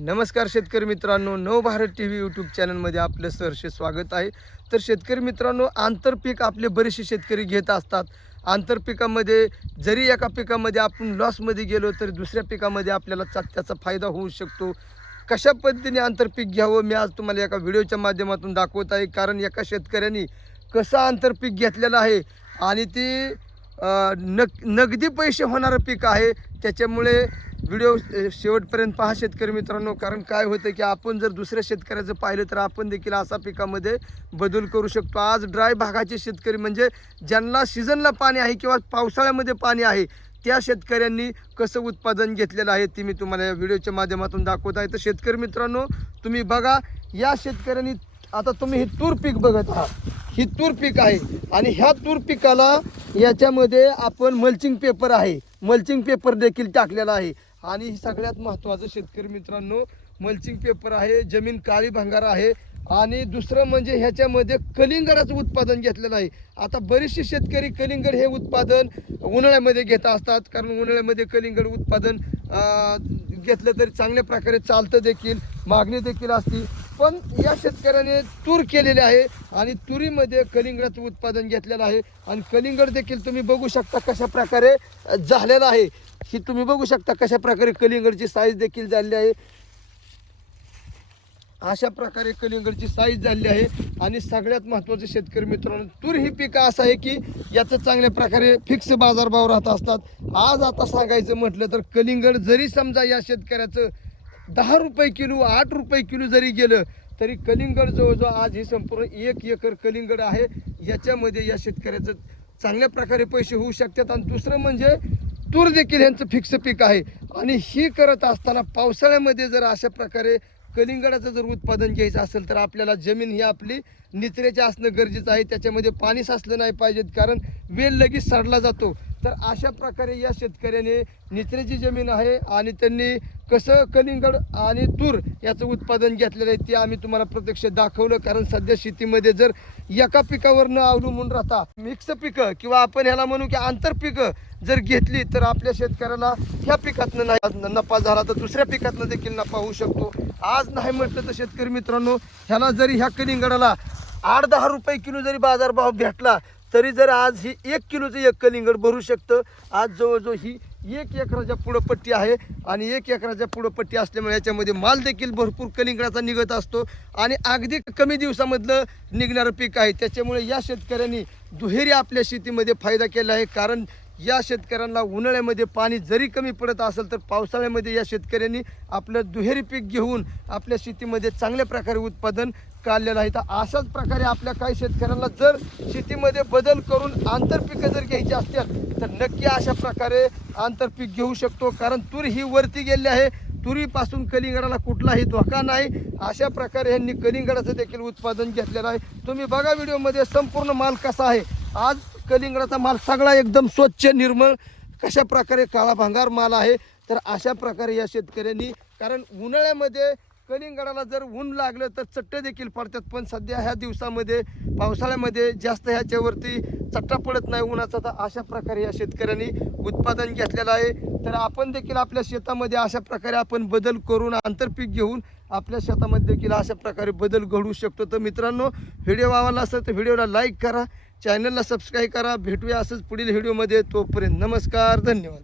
नमस्कार शेतकरी मित्रांनो नवभारत टी व्ही यूट्यूब चॅनलमध्ये आपलं सहर्ष स्वागत आहे. तर शेतकरी मित्रांनो आंतरपीक आपले बरेचसे शेतकरी घेत असतात. आंतरपिकामध्ये जरी एका पिकामध्ये आपण लॉसमध्ये गेलो तरी दुसऱ्या पिकामध्ये आपल्याला चा त्याचा फायदा होऊ शकतो. कशा पद्धतीने आंतरपीक घ्यावं मी आज तुम्हाला एका व्हिडिओच्या माध्यमातून दाखवत आहे. कारण एका शेतकऱ्यांनी कसं आंतरपीक घेतलेलं आहे आणि ती नग नगदी पैसे होणारं पीक आहे. त्याच्यामुळे व्हिडिओ शेवटपर्यंत पहा शेतकरी मित्रांनो. कारण काय होतं की आपण जर दुसऱ्या शेतकऱ्याचं पाहिलं तर आपण देखील असा पिकामध्ये बदल करू शकतो. आज ड्राय भागाचे शेतकरी म्हणजे ज्यांना सीझनला पाणी आहे किंवा पावसाळ्यामध्ये पाणी आहे त्या शेतकऱ्यांनी कसं उत्पादन घेतलेलं आहे ते मी तुम्हाला या व्हिडिओच्या माध्यमातून दाखवत आहे. तर शेतकरी मित्रांनो तुम्ही बघा या शेतकऱ्यांनी आता तुम्ही हे तूर पीक बघत आहात. ही तूर पीक आहे. आणि ह्या तूर पिकाला याच्यामध्ये आपण मल्चिंग पेपर आहे. मल्चिंग पेपर देखील टाकलेला आहे. आणि सगळ्यात महत्त्वाचं शेतकरी मित्रांनो मल्चिंग पेपर आहे जमीन काळी भंगार आहे. आणि दुसरं म्हणजे ह्याच्यामध्ये कलिंगडाचं उत्पादन घेतलेलं आहे. आता बरेचसे शेतकरी कलिंगड हे उत्पादन उन्हाळ्यामध्ये घेत असतात. कारण उन्हाळ्यामध्ये कलिंगड उत्पादन घेतलं तरी चांगल्या प्रकारे चालतं देखील मागणी देखील असती. पण या शेतकऱ्याने तूर केलेले आहे आणि तुरीमध्ये कलिंगडाचं उत्पादन घेतलेलं आहे. आणि कलिंगड देखील तुम्ही बघू शकता कशा प्रकारे झालेलं आहे. ही तुम्ही बघू शकता कशा प्रकारे कलिंगडची साईज देखील झालेली आहे. अशा प्रकारे कलिंगडची साईज झाली आहे. आणि सगळ्यात महत्त्वाचं शेतकरी मित्रांनो तूर ही पिकं असं आहे की याचं चांगल्या प्रकारे फिक्स बाजारभाव राहत असतात. आज आता सांगायचं म्हटलं तर कलिंगड जरी समजा या शेतकऱ्याचं दहा रुपये किलो आठ रुपये किलो जरी गेलं तरी कलिंगड जवळजवळ आज ही संपूर्ण एक एकर कलिंगड आहे. याच्यामध्ये या शेतकऱ्याचं चांगल्या प्रकारे पैसे होऊ शकतात. आणि दुसरं म्हणजे तूर देखील यांचं फिक्स पीक आहे. आणि ही करत असताना पावसाळ्यामध्ये जर अशा प्रकारे कलिंगडाचं जर उत्पादन घ्यायचं असेल तर आपल्याला जमीन ही आपली निचऱ्याची असणं गरजेचं आहे. त्याच्यामध्ये पाणी साचलं नाही पाहिजेत कारण वेल लगेच सडला जातो. तर अशा प्रकारे या शेतकऱ्याने निचऱ्याची जमीन आहे आणि त्यांनी कसं कलिंगड आणि तूर याचं उत्पादन घेतलेलं आहे ते आम्ही तुम्हाला प्रत्यक्ष दाखवलं. कारण सध्या शेतीमध्ये जर एका पिकावर न अवलंबून राहता मिक्स पिकं किंवा आपण ह्याला म्हणू की आंतरपिकं जर घेतली तर आपल्या शेतकऱ्याला ह्या पिकातनं नाही नफा झाला तर दुसऱ्या पिकातनं देखील नफा होऊ शकतो. आज नाही म्हटलं तर शेतकरी मित्रांनो ह्याला जरी ह्या कलिंगडाला आठ दहा रुपये किलो जरी बाजारभाव भेटला तरी जर आज ही एक किलोचं एक कलिंगड भरू शकतं आज जवळजवळ ही एक एकराच्या पुढं पट्टी आहे आणि एक एकराच्या पुढं पट्टी असल्यामुळे याच्यामध्ये माल देखील भरपूर कलिंगडाचा निघत असतो आणि अगदी कमी दिवसामधलं निघणारं पीक आहे. त्याच्यामुळे या शेतकऱ्यांनी दुहेरी आपल्या शेतीमध्ये फायदा केला आहे. कारण या शेतकऱ्यांना उन्हाळ्यामध्ये पाणी जरी कमी पडत असेल तर पावसाळ्यामध्ये या शेतकऱ्यांनी आपलं दुहेरी पीक घेऊन आपल्या शेतीमध्ये चांगल्या प्रकारे उत्पादन काढलेलं आहे. तर अशाच प्रकारे आपल्या काही शेतकऱ्यांना जर शेतीमध्ये बदल करून आंतरपिकं जर घ्यायची असतील तर नक्की अशा प्रकारे आंतरपीक घेऊ शकतो. कारण तूर ही वरती गेली आहे. तुरीपासून कलिंगडाला कुठलाही धोका नाही. अशा प्रकारे यांनी कलिंगडाचं देखील उत्पादन घेतलेलं आहे. तुम्ही बघा व्हिडिओमध्ये संपूर्ण माल कसा आहे. आज कलिंगडाचा माल सगळा एकदम स्वच्छ निर्मळ कशा प्रकारे काळा भांगार माल आहे तर अशा प्रकारे या शेतकऱ्यांनी कारण उन्हाळ्यामध्ये कलिंगडाला जर ऊन लागलं तर चट्टे देखील पडतात पण सध्या ह्या दिवसामध्ये पावसाळ्यामध्ये जास्त ह्याच्यावरती चट्टा पडत नाही उन्हाचा तर अशा प्रकारे या शेतकऱ्यांनी उत्पादन घेतलेलं आहे. तर आपण देखील आपल्या शेतामध्ये अशा प्रकारे आपण बदल करून आंतरपीक घेऊन आपल्या शेतामध्ये देखील अशा प्रकारे बदल घडवू शकतो. तर मित्रांनो व्हिडिओ आवडला असेल तर व्हिडिओला लाईक करा चॅनलला सबस्क्राईब करा. भेटूया असंच पुढील व्हिडिओमध्ये. तोपर्यंत नमस्कार धन्यवाद.